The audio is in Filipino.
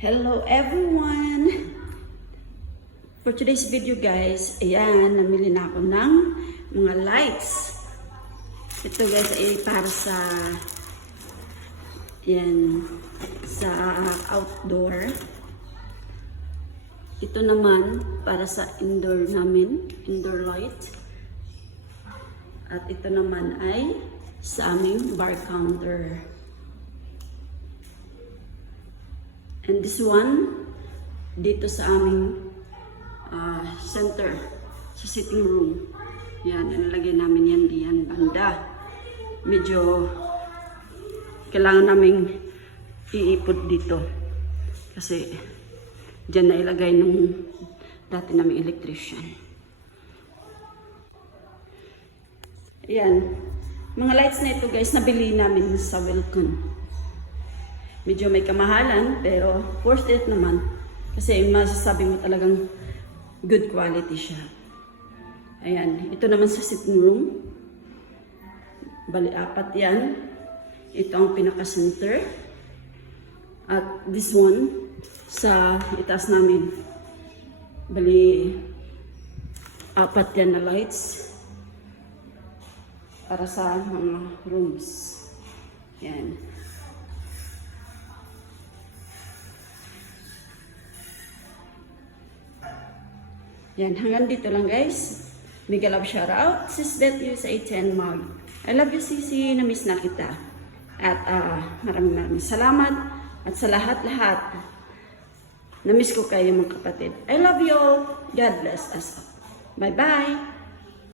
Hello everyone! For today's video guys, ayan, namili na ako ng mga lights. Ito guys ay para sa outdoor. Ito naman para sa indoor namin, indoor light. At ito naman ay sa aming bar counter. And this one, dito sa aming center, sa sitting room. Yan, nilagay namin yan diyan banda. Medyo kailangan naming iipod dito. Kasi dyan na ilagay ng dati naming electrician. Yan. Mga lights na ito guys, nabili namin sa Welcome. Medyo may kamahalan, pero worth it naman. Kasi masasabi mo talagang good quality siya. Ayan, ito naman sa sitting room. Bali, 4 yan. Ito ang pinaka-center. At this one, sa itaas namin. Bali, 4 yan na lights. Para sa mga rooms. Yan. Yan, hanggang dito lang guys. Mega love shout out. Sis Bet USA 10 Mag. I love you Sisi, na-miss na kita. At maraming salamat. At sa lahat-lahat, na-miss ko kayo mga kapatid. I love you all. God bless us all. Bye-bye.